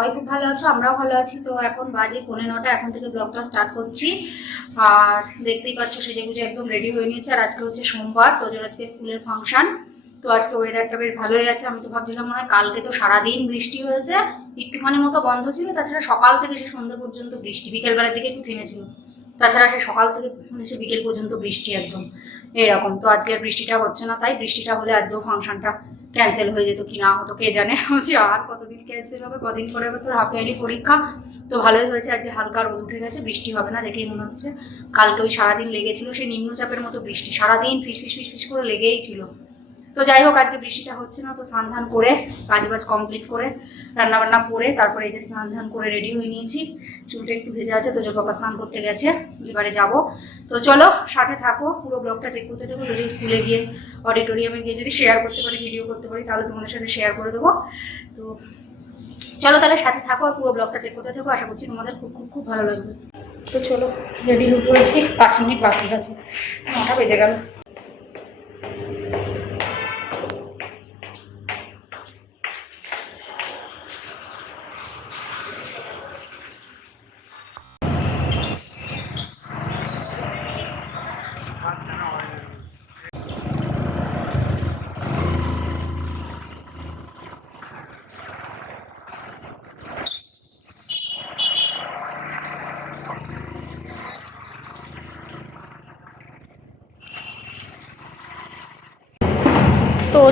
সবাই খুব ভালো আছো, আমরাও ভালো আছি। তো এখন বাজে পৌনে নটা, এখন থেকে ব্লগটা স্টার্ট করছি। আর দেখতেই পাচ্ছ সেজে গুজে একদম রেডি হয়ে নিয়েছে। আর আজকে হচ্ছে সোমবার, তো আজকে স্কুলের ফাংশন তো আজকে ওয়েদারটা বেশ ভালোই আছে। আমি তো ভাবছিলাম মনে হয় কালকে তো সারাদিন বৃষ্টি হয়েছে। একটুখানি মতো বন্ধ ছিল, তাছাড়া সকাল থেকে সে সন্ধ্যে পর্যন্ত বৃষ্টি বিকেলবেলার দিকে একটু থেমেছিল। তাছাড়া সে সকাল থেকে সে বিকেল পর্যন্ত বৃষ্টি একদম, এরকম। তো আজকে বৃষ্টিটা হচ্ছে না, তাই বৃষ্টিটা হলে আজকেও ফাংশনটা ক্যান্সেল হয়ে যেত কি না হতো, কে জানে। বলছি আর কতদিন ক্যান্সেল হবে, কদিন পরে তোর হাফ ইয়ারলি পরীক্ষা। তো ভালোই হয়েছে, আজকে হালকা রোদ উঠে গেছে, বৃষ্টি হবে না দেখেই মনে হচ্ছে। কালকে ওই সারাদিন লেগেছিল সেই নিম্নচাপের মতো বৃষ্টি, সারাদিন ফিস ফিস ফিস ফিস করে লেগেই ছিল। তো যাই হোক, আজকে বৃষ্টিটা হচ্ছে না, তো স্নান ধান করে কাজ বাজ কমপ্লিট করে রান্না বান্না করে তারপরে এই যে স্নান ধান করে রেডি হয়ে নিয়েছি। চুলটা একটু ভেজে আছে, তো বাবা স্নান করতে গেছে, এবারে যাব। তো চলো, সাথে থাকো, পুরো ব্লগটা চেক করতে থাকো যদি স্কুলে গিয়ে অডিটোরিয়ামে গিয়ে যদি শেয়ার করতে পারি ভিডিও করতে পারি, তাহলে তোমাদের সাথে শেয়ার করে দেবো। তো চলো তাহলে সাথে থাকো আর পুরো ব্লগটা চেক করতে থাকো, আশা করছি তোমাদের খুব খুব খুব ভালো লাগবে। তো চলো রেডি হয়ে পড়েছি, পাঁচ মিনিট বাকি আছে, নটা বেজে গেল।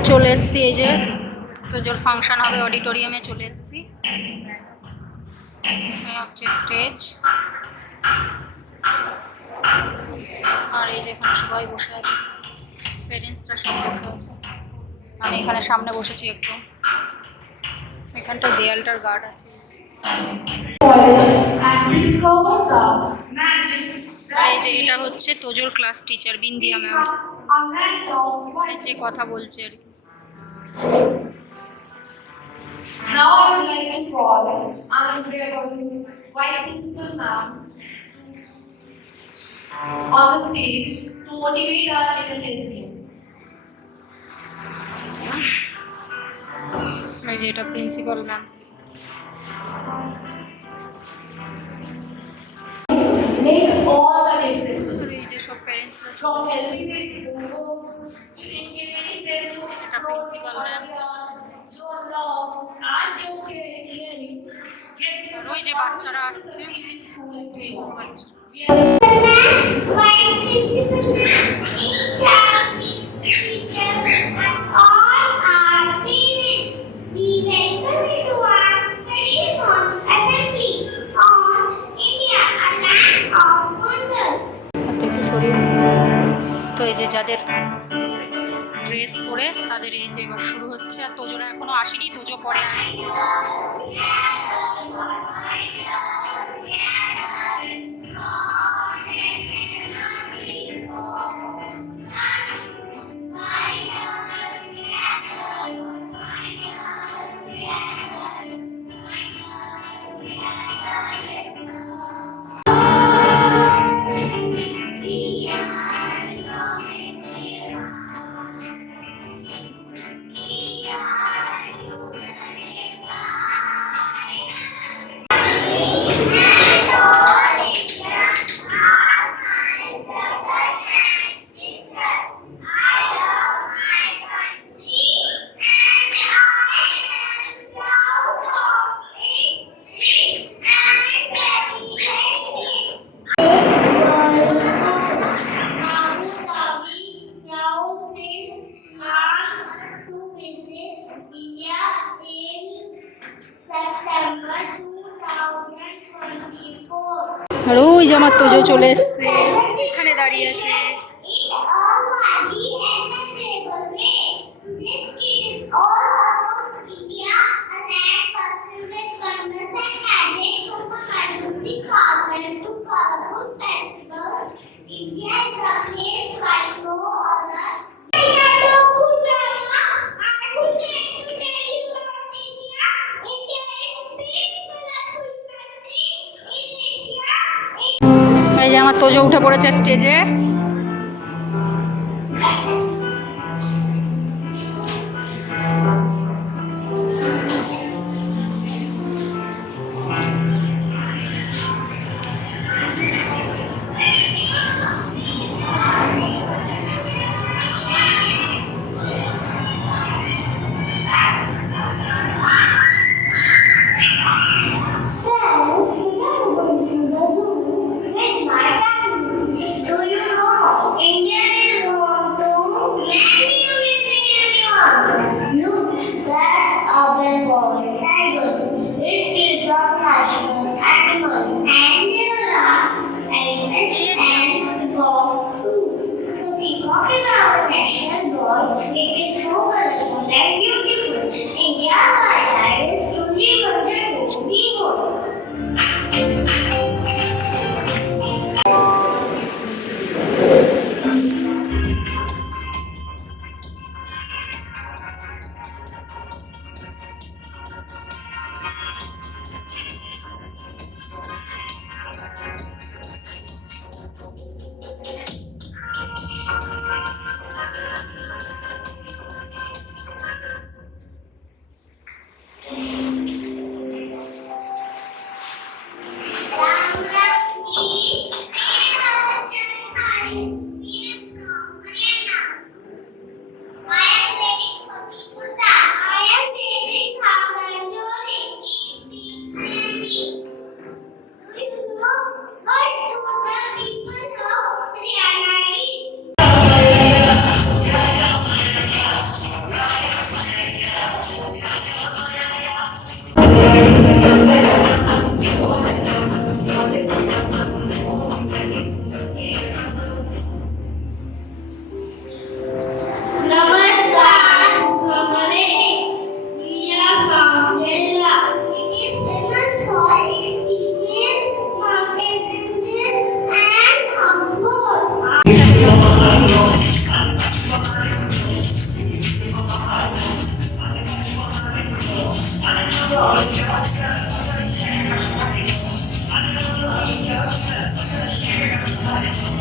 চলে এসছি এই যে তো জোর ফাংশন হবে অডিটোরিয়ামে চলে এসছি। হচ্ছে স্টেজ আর এই যে এখানে সবাই বসে আছে পেরেন্টসরা সব বসে আছে। আমি এখানে সামনে বসেছি একটু। এখানটা দেয়ালটার গার্ড আছে। আর এই যে এটা হচ্ছে তোজোর ক্লাস টিচার বিন্দিয়া ম্যাম যে কথা বলছে আর কি। Call Honorable Vice Principal Ma'am on the stage to motivate our little students. এই যে এটা principal ma'am Make all the difference. আর এই যে সব প্যারেন্টসরা From everyday to home, to engaging them to এটা প্রিন্সিপাল ওই যে বাচ্চারা আসছে। তো এই যে যাদের পরে তাদের এই যে এবার শুরু হচ্ছে আর তোজোরা এখনও আসেনি তোজো পরে। আমি চলে এসছে। আমার তোজো উঠে পড়েছে স্টেজে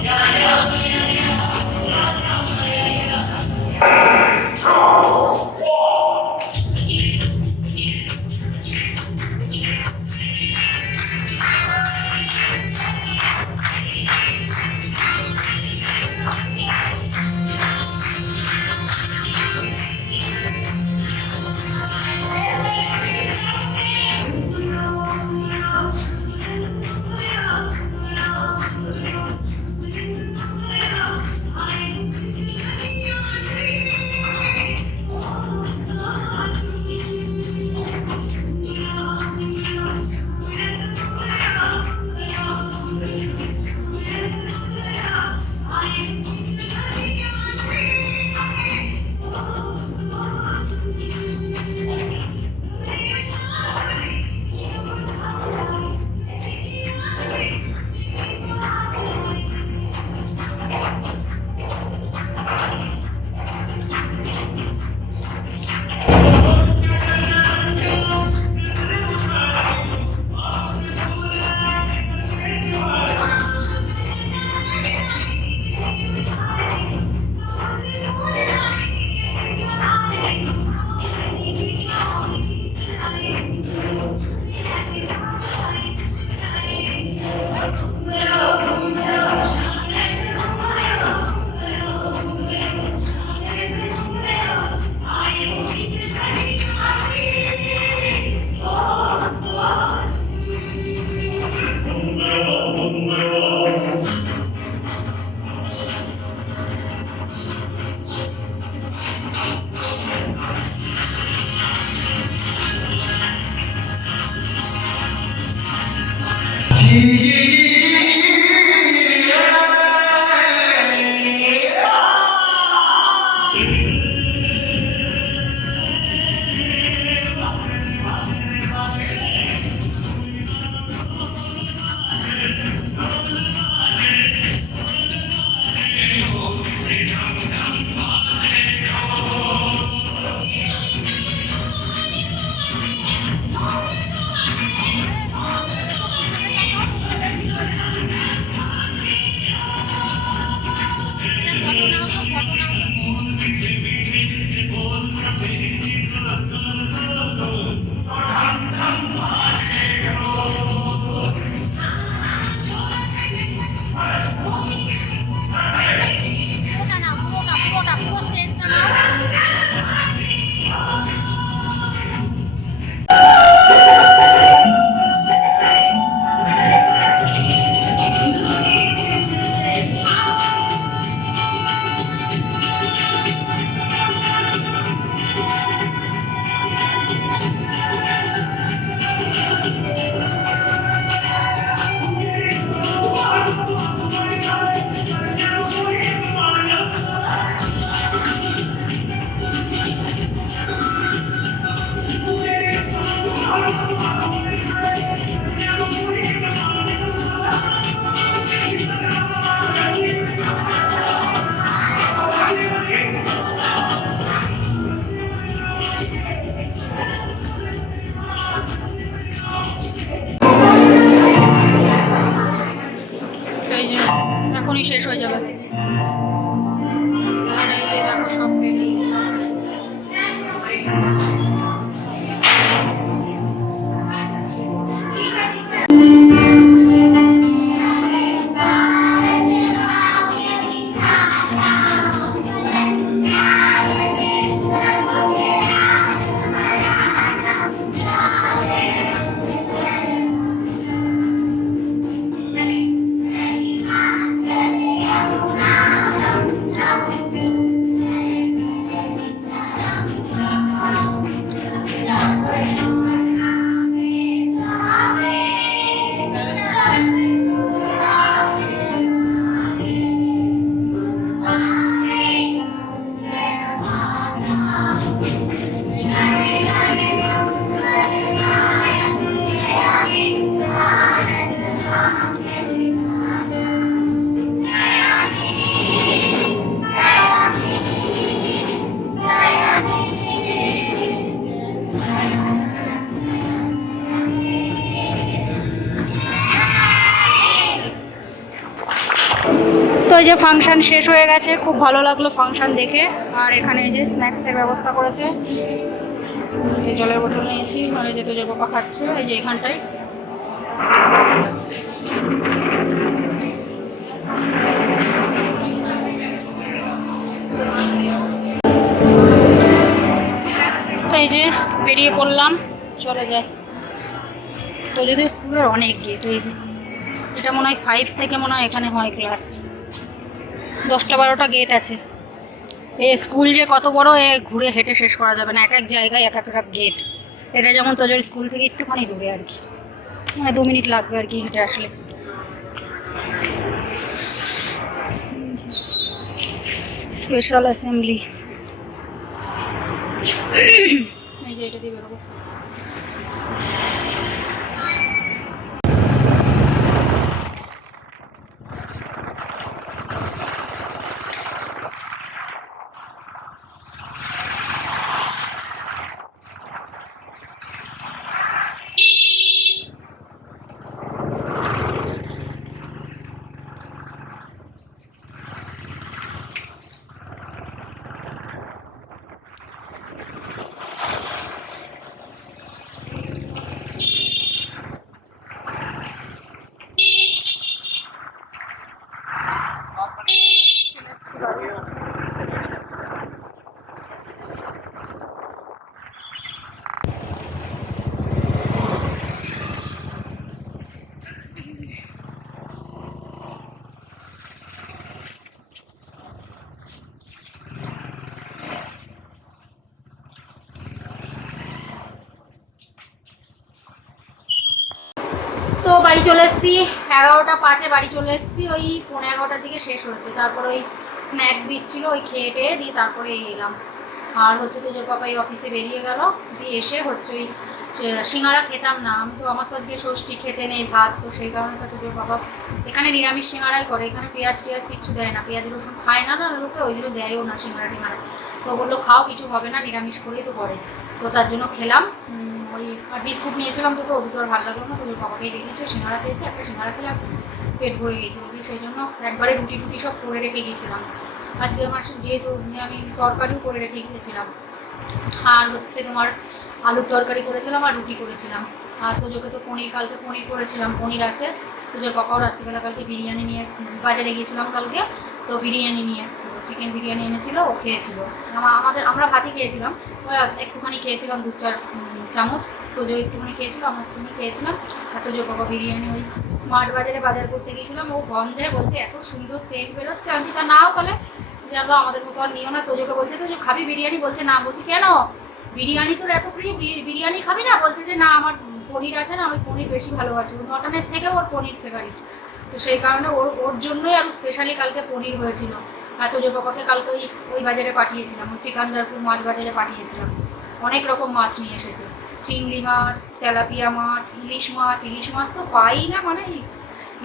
Yeah, yeah. এই যে ফাংশন শেষ হয়ে গেছে, খুব ভালো লাগল ফাংশন দেখে। আর এখানে এই যে স্ন্যাক্সের ব্যবস্থা করেছে। এই জলের বোতল নিয়েছি আর এই যে তোজোর বাবা খাচ্ছে, এই যে এখানটায়। তো এই যে বেরিয়ে পড়লাম, চলে যাই। তো যদি স্কুলের অনেক গেট এই যে এটা মনে হয় ফাইভ থেকে মনে হয় এখানে হয় ক্লাস দশটা বারোটা গেট আছে। এ স্কুল যে কত বড়, এ ঘুরে হেঁটে শেষ করা যাবে না, এক এক জায়গায় এক একটা গেট এটা যেমন তোদের স্কুল থেকে একটুখানি দূরে আর কি। মানে দু মিনিট লাগবে আর কি হেঁটে আসলে। স্পেশাল অ্যাসেম্বলি এই যে এটা দিয়ে বেরোবো চলে এসছি বাড়ি। তো বাড়ি চলে এসেছি, এগারোটা পাঁচে বাড়ি চলে এসেছি, ওই পনেরো এগারোটার দিকে শেষ হয়েছে। তারপর ওই স্ন্যাক্স দিচ্ছিল, ওই খেয়ে টেয়ে দিয়ে তারপরে এলাম। আর হচ্ছে তো জোর পাপা এই অফিসে বেরিয়ে গেল, দিয়ে এসে হচ্ছে ওই সিঙ্গারা খেতাম না। আমি তো, আমার তো আজকে ষষ্ঠী, খেতে নেই ভাত, তো সেই কারণে তো তোর বাবা এখানে নিরামিষ সিঙ্গারাই করে। এখানে পেঁয়াজ টেয়াজ কিছু দেয় না। পেঁয়াজ, রসুন খায় না না লোকে, ওই জন্য দেয়ও না সিঙ্গারা টিঙ্গারা। তো বলল, খাও, কিছু হবে না, নিরামিষ করেই তো করে। তো তার জন্য খেলাম। আর বিস্কুট নিয়েছিলাম দুটো দুটো আর ভালো লাগল না, তো বাবাকেই রেখেছে সিঙ্গারা খেয়েছে, একটা সিঙ্গারা খেলে পেট ভরে গিয়েছিল সেই জন্য একবারে রুটি টুটি সব করে রেখে গিয়েছিলাম। আজকে আমার যেহেতু আমি তরকারিও করে রেখে গিয়েছিলাম। আর হচ্ছে তোমার আলুর তরকারি করেছিলাম আর রুটি করেছিলাম। আর তোজোকে তো পনির, কালকে পনির করেছিলাম, পনির আছে। তোজোর পাপাও রাত্রিবেলা কালকে বিরিয়ানি নিয়ে বাজারে গিয়েছিলাম কালকে, তো বিরিয়ানি নিয়ে এসেছিল চিকেন বিরিয়ানি এনেছিল, ও খেয়েছিল। আমা- আমাদের, আমরা ভাতই খেয়েছিলাম একটুখানি খেয়েছিলাম দু চার চামচ। তোজো একটুখানি খেয়েছিল, আমার একটুখানি খেয়েছিলাম। আর তোজোর বাবা বিরিয়ানি ওই স্মার্ট বাজারে বাজার করতে গিয়েছিলাম। ও গন্ধে বলছে, এত সুন্দর সেন্ট বেরোচ্ছে। আমি তা নাও তাহলে। জানলো আমাদের মতো আর নিও না। তোজোকে বলছে তোজো খাবি বিরিয়ানি? বলছে, না। বলছি, কেন? বিরিয়ানি তোর এত প্রিয় বিরিয়ানি খাবি না? বলছে যে, না, আমার পনির আছে না, আমি পনির বেশি ভালোবাসি। মটনের থেকে ওর পনির ফেভারিট তো সেই কারণে ওর ওর জন্যই আরও স্পেশালি কালকে পনির হয়েছিল। আর তোজো পাপাকে কালকে ওই ওই বাজারে পাঠিয়েছিলাম, ওই সিকান্দারপুর মাছ বাজারে পাঠিয়েছিলাম। অনেক রকম মাছ নিয়ে এসেছে। চিংড়ি মাছ, তেলাপিয়া মাছ, ইলিশ মাছ ইলিশ মাছ তো পাই না মানে।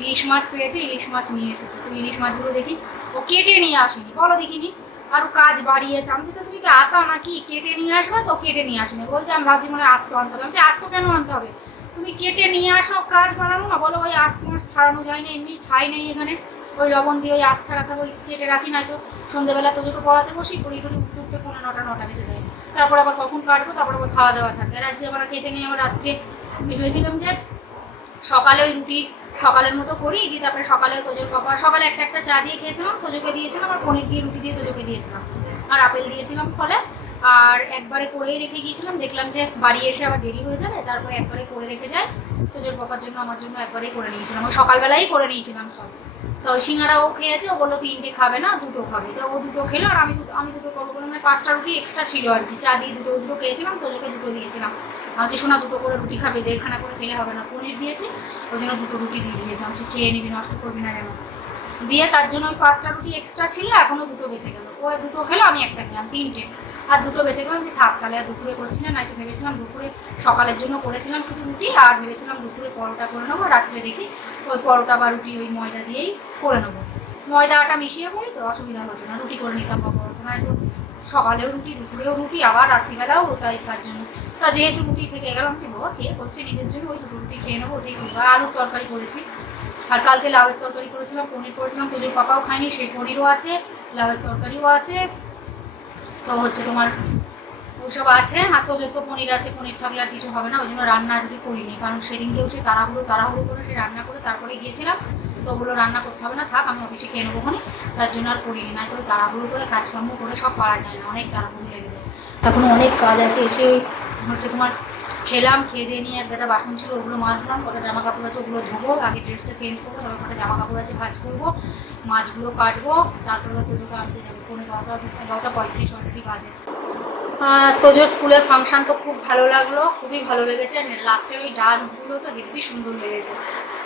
ইলিশ মাছ পেয়েছে, ইলিশ মাছ নিয়ে এসেছে। তো ইলিশ মাছগুলো দেখি, ও কেটে নিয়ে আসেনি, বলো দেখিনি। আরও কাজ বাড়িয়েছে। আমি তো তুমি কি আতা নাকি কেটে নিয়ে আসবে? তো কেটে নিয়ে আসেনি। বলছে, আমি ভাবছি মানে আস্ত আনতে হবে। আমি আস্ত কেন আনতে হবে? তুমি কেটে নিয়ে আসো, কাজ বাড়ানো না। বলো, ওই আস্ত মাছ ছাড়ানো যায় না, এমনি ছাই নেই এখানে। ওই লবণ দিয়ে ওই আশ ছাড়াতে ওই কেটে রাখি, নয়তো সন্ধ্যেবেলা তোজোকে পড়াতে বসি পড়ি টড়ি উঠতে উঠতে পনেরো নটা নটা বেজে যায়। তারপর আবার কখন কাটবো, তারপর আবার খাওয়া দাওয়া থাকে আর আজকে আবার খেতে নিয়ে আবার রাত্রে ভেবেছিলাম যে সকালে ওই রুটি সকালের মতো করি দিয়ে তারপরে সকালে তোজোর বাবা সকালে একটা একটা চা দিয়ে খেয়েছিলাম, তোজোকে দিয়েছিলাম, আর পনির দিয়ে রুটি দিয়ে তোজোকে দিয়েছিলাম। আর আপেল দিয়েছিলাম ফলে। আর একবারে করেই রেখে গিয়েছিলাম, দেখলাম যে বাড়ি এসে আবার দেরি হয়ে যাবে, তারপরে একবারে করে রেখে যায়। তোজোর বাবার জন্য, আমার জন্য একবারেই করে নিয়েছিলাম ওই সকালবেলাই করে নিয়েছিলাম সব। তো ওই সিঙ্গারা ও খেয়েছে, ও বলল তিনটে খাবে না, দুটো খাবে। তো ও দুটো খেলো আর আমি দুটো আমি দুটো করব মানে পাঁচটা রুটি এক্সট্রা ছিল আর কি। চা দিয়ে দুটো দুটো খেয়েছিলাম, তো তোজোকে দুটো দিয়েছিলাম। হচ্ছে শোনা দুটো করে রুটি খাবে, দেড়খানা করে খেলে হবে না, পনির দিয়েছে, ওই জন্য দুটো রুটি দিয়ে দিয়েছিলাম আমি খেয়ে নিবি, নষ্ট করবি না যেন। দিয়ে তার জন্য ওই পাঁচটা রুটি এক্সট্রা ছিল এখনও দুটো বেঁচে গেল। ও দুটো খেলো, আমি একটা খেলাম, তিনটে। আর দুটো বেঁচে গেলাম যে, থাক, তাহলে আর দুপুরে করছি না, নয়তো ভেবেছিলাম দুপুরে সকালের জন্য করেছিলাম শুধু রুটি, আর ভেবেছিলাম দুপুরে পরোটা করে নেব, রাত্রে দেখি ওই পরোটা বা রুটি, ওই ময়দা দিয়েই করে নেব। ময়দা আটা মিশিয়ে করি তো, অসুবিধা হতো না, রুটি করে নিতাম বা পরোটা। নয়তো সকালেও রুটি, দুপুরেও রুটি, আবার রাত্রিবেলাও তাই তার জন্য। তা যেহেতু রুটি থেকে গেলাম যে বাবা কে করছে নিজের জন্য? ওই দুটো রুটি খেয়ে নেব, ওটাই করব। আর আলুর তরকারি করেছি। আর কালকে লাউয়ের তরকারি করেছিলাম, পনির করেছিলাম তোজোর পাপাও খায়নি, সেই পনিরও আছে, লাউয়ের তরকারিও আছে। তো হচ্ছে তোমার ওইসব আছে, আর তোজোর তো পনির আছে, পনির থাকলে আর কিছু হবে না, ওই জন্য রান্না আজকে করিনি, কারণ সেদিনকেও সে তাড়াহুড়ো তাড়াহুড়ো করে সে রান্না করে তারপরে গিয়েছিলাম, তো ওগুলো রান্না করতে হবে না, থাক, আমি অফিসে খেয়ে নেব ওখানে তার জন্য আর করিনি না তো তাড়াহুড়ো করে, কাজকর্ম করে সব পারা যায় না, অনেক তাড়াহুড়ো লেগে যায়। এখন অনেক কাজ আছে, এসে হচ্ছে তোমার খেলাম, খেয়ে দিয়ে নিয়ে এক গাদা বাসন ছিল, ওগুলো মাজলাম, কটা জামা কাপড় আছে ওগুলো ধোবো, আগে ড্রেসটা চেঞ্জ করব, তারপর কটা জামা কাপড় আছে ভাজ করব, মাছগুলো কাটবো, তারপরে তোজোকে আনতে যাব পনেরো এগারোটা এগারোটা পঁয়ত্রিশ অলরেডি বাজে। তোজোর স্কুলের ফাংশন তো খুব ভালো লাগল, খুবই ভালো লেগেছে লাস্টের ওই ডান্সগুলো তো হেভি সুন্দর লেগেছে।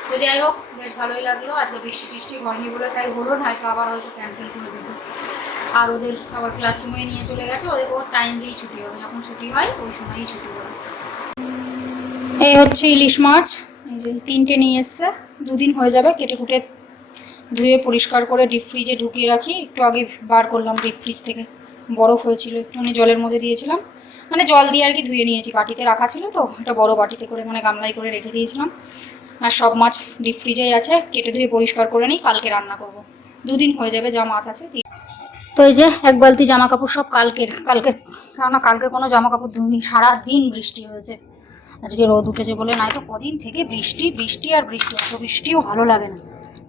তো যাই হোক, বেশ ভালোই লাগল, আজকে বৃষ্টি টিষ্টি হয়নি বলে তাই হলো হয়তো আবার হয়তো ক্যান্সেল করে দিত আর ওদের আবার ক্লাসরুমে নিয়ে চলে গেছে, ওদের ওর টাইমলি ছুটি হবে। যখন ছুটি হয়, ওই সময়ই ছুটি হবে। এই হচ্ছে ইলিশ মাছ। এই যে তিনটে নিয়ে এসছে। দুদিন হয়ে যাবে, কেটে কুটে ধুয়ে পরিষ্কার করে ডিপ ফ্রিজে ঢুকিয়ে রাখি। একটু আগে বার করলাম ডিপ ফ্রিজ থেকে। বরফ হয়েছিল একটুখানি জলের মধ্যে দিয়েছিলাম। মানে জল দিয়ে আর কি ধুয়ে নিয়েছি। বাটিতে রাখা ছিল তো, একটা বড় বাটিতে করে মানে গামলায় করে রেখে দিয়েছিলাম। আর সব মাছ ডিপ ফ্রিজেই আছে। কেটে ধুয়ে পরিষ্কার করে নিই। কালকে রান্না করব। দুদিন হয়ে যাবে যা মাছ আছে তো এই যে এক বালতি জামা কাপড় সব কালকের কালকে, কেননা কালকে কোনো জামা কাপড় ধুইনি সারা দিন বৃষ্টি হয়েছে। আজকে রোদ উঠেছে বলে নয়তো কদিন থেকে বৃষ্টি বৃষ্টি আর বৃষ্টি, অত বৃষ্টিও ভালো লাগে না।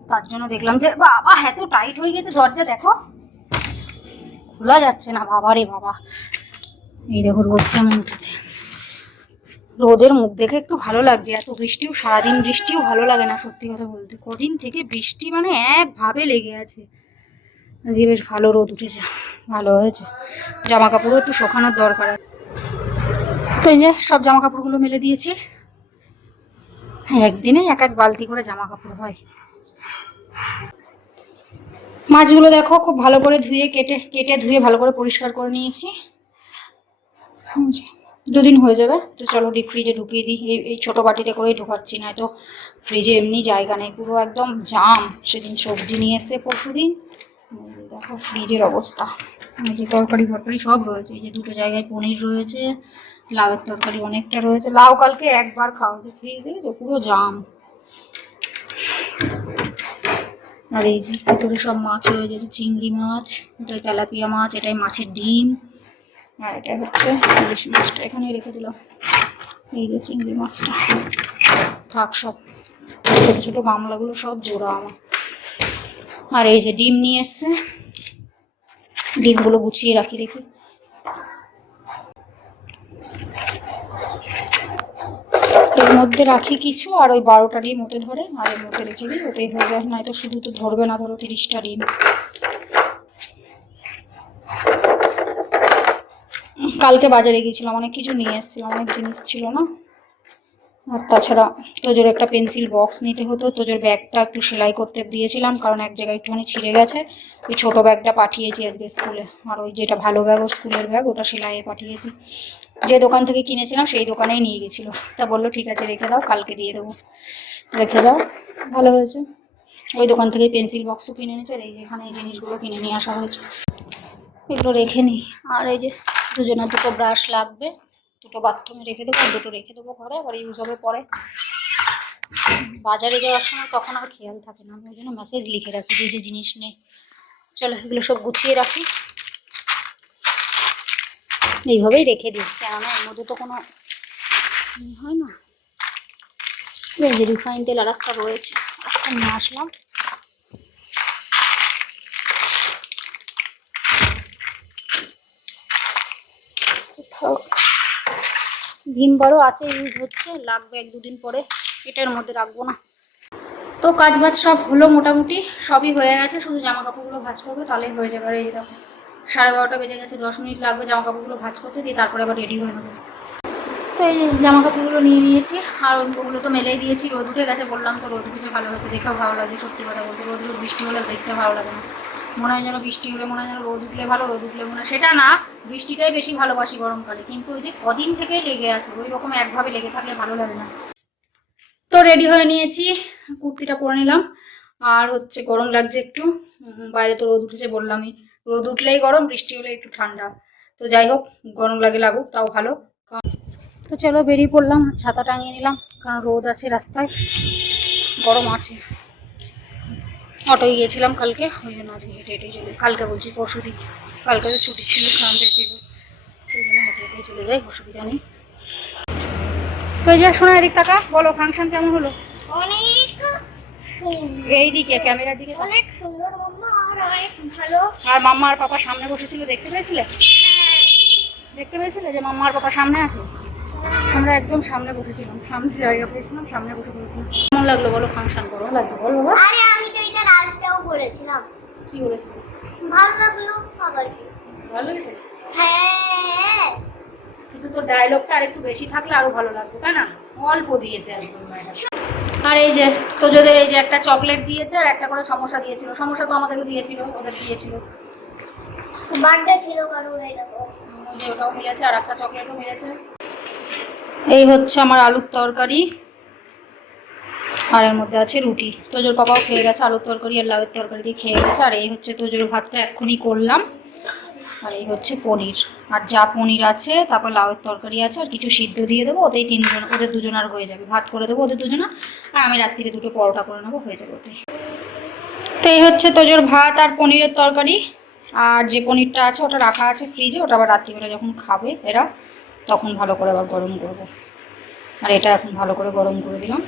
তার জন্য দেখলাম যে, বাবা, এত টাইট হয়ে গেছে দরজা, দেখো। খোলা যাচ্ছে না, বাবা রে বাবা। এই দেখো রোদ কেমন উঠেছে। রোদের মুখ দেখে একটু ভালো লাগছে, এত বৃষ্টিও, সারাদিন বৃষ্টিও ভালো লাগে না সত্যি কথা বলতে। কদিন থেকে বৃষ্টি মানে একভাবে লেগে আছে। আজকে বেশ ভালো রোদ উঠেছে, ভালো হয়েছে। জামা কাপড়ও একটু শোকানোর দরকার আছে। তো এই যে সব জামা কাপড়গুলো মেলে দিয়েছি। একদিনে এক এক বালতি করে জামা কাপড় হয়। মাছগুলো দেখো খুব ভালো করে ধুয়ে কেটে কেটে ধুয়ে ভালো করে পরিষ্কার করে নিয়েছি। দুদিন হয়ে যাবে, তো চলো ডিপ ফ্রিজে ঢুকিয়ে দিই। এই এই ছোটো বাটিতে করেই ঢোকাচ্ছি না তো ফ্রিজে এমনি জায়গা নেই, পুরো একদম জাম। সেদিন সবজি নিয়ে এসে পরশু দিন দেখো, ফ্রিজের অবস্থা। এই যে তরকারি ফরকারি সব রয়েছে, এই যে দুটো জায়গায় পনির রয়েছে, লাউয়ের তরকারি অনেকটা রয়েছে। লাউ কালকে একবার খাওয়া যে ফ্রিজ দেখেছ? পুরো জাম আর এই যে ভিতরে সব মাছ রয়ে গেছে, চিংড়ি মাছ, এটাই তেলাপিয়া মাছ, এটাই মাছের ডিম, আর এটা হচ্ছে ইলিশ মাছটা। এখানে রেখে দিলাম। এই যে চিংড়ি মাছটা। থাক সব, ছোটো ছোটো গামলাগুলো সব জোড়া আমার। আর এই যে ডিম নিয়ে এসছে। ডিমগুলো গুছিয়ে রাখি দেখি। এর মধ্যে রাখি কিছু, আর ওই বারোটা ডিম ওতে ধরে, আর এর মধ্যে রেখে দিই, ওতেই হয়ে যায়। নয়তো শুধু তো ধরবে না, ধরো তিরিশটা ডিম কালকে বাজারে গিয়েছিলাম, অনেক কিছু নিয়ে এসেছিলাম, অনেক জিনিস ছিল না? আর তাছাড়া তোজোর একটা পেন্সিল বক্স নিতে হতো। তোজোর ব্যাগটা একটু সেলাই করতে দিয়েছিলাম, কারণ এক জায়গায় একটুখানি ছিঁড়ে গেছে। ওই ছোটো ব্যাগটা পাঠিয়েছি আজকে স্কুলে। আর ওই যেটা ভালো ব্যাগ, ওর স্কুলের ব্যাগ, ওটা সেলাইয়ে পাঠিয়েছি। যে দোকান থেকে কিনেছিলাম, সেই দোকানেই নিয়ে গেছিল। তা বলল, ঠিক আছে, রেখে দাও, কালকে দিয়ে দেবো। রেখে দাও ভালো হয়েছে। ওই দোকান থেকে পেন্সিল বক্সও কিনে এনেছে, আর এই যে এখানে এই জিনিসগুলো কিনে নিয়ে আসা হয়েছে। এগুলো রেখে নিই আর এই যে দুজনের দুটো ব্রাশ লাগবে। দুটো বাথরুমে রেখে দেবো দুটো রেখে দেবো ঘরে, আবার ইউজ হবে পরে। বাজারে যাওয়ার সময় তখন আর খেয়াল থাকে না, আমি ওই জন্য মেসেজ লিখে রাখি যে যে জিনিস নেই। চলো, এগুলো সব গুছিয়ে রাখি। এইভাবেই রেখে দিই। কেননা এর মধ্যে তো কোনো হয় না। এই যে রিফাইন তেল আর একটা রয়েছে নিয়ে আসলাম। ভীম বারও আছে ইউজ হচ্ছে, লাগবে এক দুদিন পরে, এটার মধ্যে রাখব না। তো কাজ বাজ সব হলো মোটামুটি, সবই হয়ে গেছে, শুধু জামা কাপড়গুলো ভাঁজ করবে, তাহলেই হয়ে যাবে। আর এই দেখো, সাড়ে বারোটা বেজে গেছে, দশ মিনিট লাগবে জামা কাপড়গুলো ভাঁজ করতে, দিয়ে তারপরে আবার রেডি হয়ে নেব। তো এই জামা কাপড়গুলো নিয়ে নিয়েছি, আর ওগুলো তো মেলেই দিয়েছি, রোদ উঠে গেছে, বললাম তো রোদ উঠেছে, ভালো হয়েছে, দেখেও ভালো লাগছে, সত্যি কথা বলতে, রোদ রোদ বৃষ্টি হলে দেখতে ভালো লাগে না। মনে হয় যেন বৃষ্টি হলে, মনে হয় যেন রোদ উঠলে ভালো, রোদ উঠলে মনে সেটা না, বৃষ্টিটাই বেশি ভালোবাসি গরমকালে। কিন্তু ওই যে কদিন থেকেই লেগে আছে, ওই রকম একভাবে লেগে থাকলে ভালো লাগে না। তো রেডি হয়ে নিয়েছি, কুর্তিটা পরে নিলাম। আর হচ্ছে গরম লাগছে একটু বাইরে তো রোদ উঠেছে বললামই। রোদ উঠলেই গরম, বৃষ্টি হলে একটু ঠান্ডা। তো যাই হোক, গরম লাগে লাগুক, তাও ভালো। তো চলো বেরিয়ে পড়লাম ছাতা টাঙিয়ে নিলাম, কারণ রোদ আছে রাস্তায়। গরম আছে। অটোয় গিয়েছিলাম কালকে ওই জন্য আজকে হেঁটে হেঁটেই চলে কালকে বলছি পরশু দিন। কালকে তো ছুটি ছিল সানডে ছিল সেই জন্য হেঁটে হেঁটেই চলে যাই অসুবিধা নেই তো যে শোনা এদিক টাকা বলো ফাংশন কেমন হলো? অনেক সুন্দর। এই দিকে ক্যামেরার দিকে অনেক সুন্দর মাম্মা আর অনেক ভালো। আর মাম্মা আর পাপা সামনে বসেছিল দেখতে পেয়েছিলে? দেখতে পেয়েছিলে যে মাম্মা আর পাপা সামনে আছে? আমরা একদম সামনে বসেছিলাম সামনে জায়গা পেয়েছিলাম সামনে বসে পড়েছিলাম। কেমন লাগল বলো ফাংশন করো? লাগছে বলো বাবা আরে বলেছিলাম। কি বলেছিল? ভালো লাগল আবার কি? ভালো হ্যাঁ। কিন্তু তোর ডায়লগটা আর একটু বেশি থাকলে আরও ভালো লাগতো তাই না? অল্প দিয়েছে একদম আর এই যে তোজোদের এই যে একটা চকলেট দিয়েছে আর একটা করে সমস্যা দিয়েছিল। সমস্যা তো আমাদেরও দিয়েছিল ওদের দিয়েছিল। বার্থডে ছিল কারোর এই ওটাও মিলেছে আর একটা চকলেটও মিলেছে। এই হচ্ছে আমার আলুর তরকারি। আর এর মধ্যে আছে রুটি। তোজোর পাপাও খেয়ে গেছে, আলুর তরকারি আর লাউয়ের তরকারি দিয়ে খেয়ে গেছে। আর এই হচ্ছে তোজোর ভাতটা এক্ষুনি করলাম। আর এই হচ্ছে পনির। আর যা পনির আছে, তারপর লাউয়ের তরকারি আছে, আর কিছু সিদ্ধ দিয়ে দেবো। ওতেই তিনজন, ওদের দুজনার হয়ে যাবে। ভাত করে দেবো ওদের দুজনা, আর আমি রাত্রিরে দুটো পরোটা করে নেব, হয়ে যাবে ওতেই। তো এই হচ্ছে তোজোর ভাত আর পনিরের তরকারি। আর যে পনিরটা আছে, ওটা রাখা আছে ফ্রিজে, ওটা আবার রাত্রিবেলা যখন খাবে এরা, তখন ভালো করে আবার গরম করব। আর এটা এখন ভালো করে গরম করে দিলাম।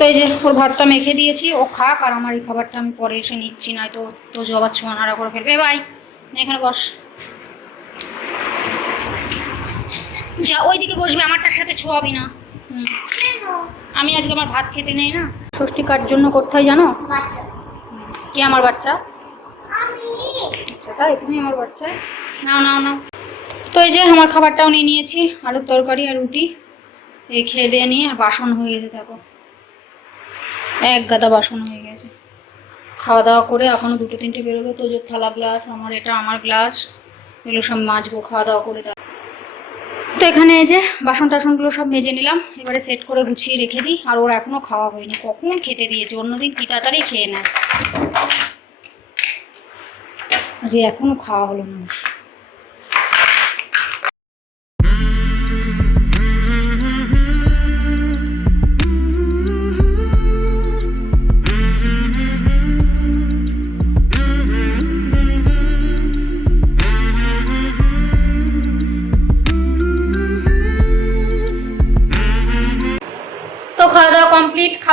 তো এই যে ওর ভাতটা মেখে দিয়েছি ও খাক আর আমার এই খাবারটা আমি পরে এসে নিচ্ছি না তো তো জবার ছোঁয়া নাড়া করে ফেলবে। ভাই এখানে বস। যা ওইদিকে বসবে আমারটার সাথে ছোঁয়াবি না। আমি আজকে আমার ভাত খেতে নেই না। ষষ্ঠী কার জন্য করতে হয় জানো? কে আমার বাচ্চা? আচ্ছা তাই তুমি আমার বাচ্চা? নাও নাও নাও। তো এই যে আমার খাবারটাও নিয়ে নিয়েছি আলুর তরকারি আর রুটি। এই খেয়ে দিয়ে নিয়ে আর বাসন হয়ে গেছে দেখো। এক গাদা বাসন হয়ে গেছে। খাওয়া দাওয়া করে এখনও দুটো তিনটে বেরোবে। তো যে থালা গ্লাস আমার এটা, আমার গ্লাস এগুলো সব মাজবো, খাওয়া দাওয়া করে দাও তো এখানে এই যে বাসন টাসনগুলো সব মেজে নিলাম। এবারে সেট করে গুছিয়ে রেখে দিই। আর ওর এখনও খাওয়া হয়নি। কখন খেতে দিয়েছে? অন্যদিন কি তাড়াতাড়ি খেয়ে নেয়? যে এখনও খাওয়া হলো না।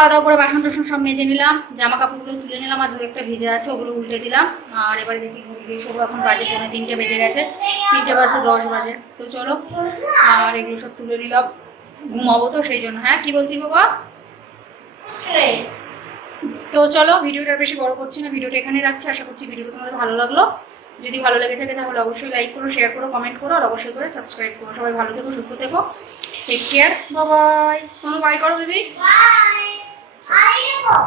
খাওয়া দাওয়া করে বাসন টাসন সব মেজে নিলাম জামা কাপড়গুলো তুলে নিলাম, আর দু একটা ভিজে আছে, ওগুলো উল্টে দিলাম। আর এবারে দেখি শোবো এখন, বাজে পৌনে তিনটে বেজে গেছে, তিনটে বাজে দশ বাজে। তো চলো, আর এগুলো সব তুলে নিলাম, ঘুমাবো তো সেই জন্য। হ্যাঁ কি বলছিস বাবা? তো চলো, ভিডিওটা বেশি বড় করছি না, ভিডিওটা এখানে রাখছি, আশা করছি ভিডিওটা তোমাদের ভালো লাগল। যদি ভালো লেগে থাকে তাহলে অবশ্যই লাইক করো শেয়ার করো কমেন্ট করো, আর অবশ্যই করে সাবস্ক্রাইব করো। সবাই ভালো থেকো, সুস্থ থেকো take care Babai Sonu bye করো বেবি বাই আরে দেখো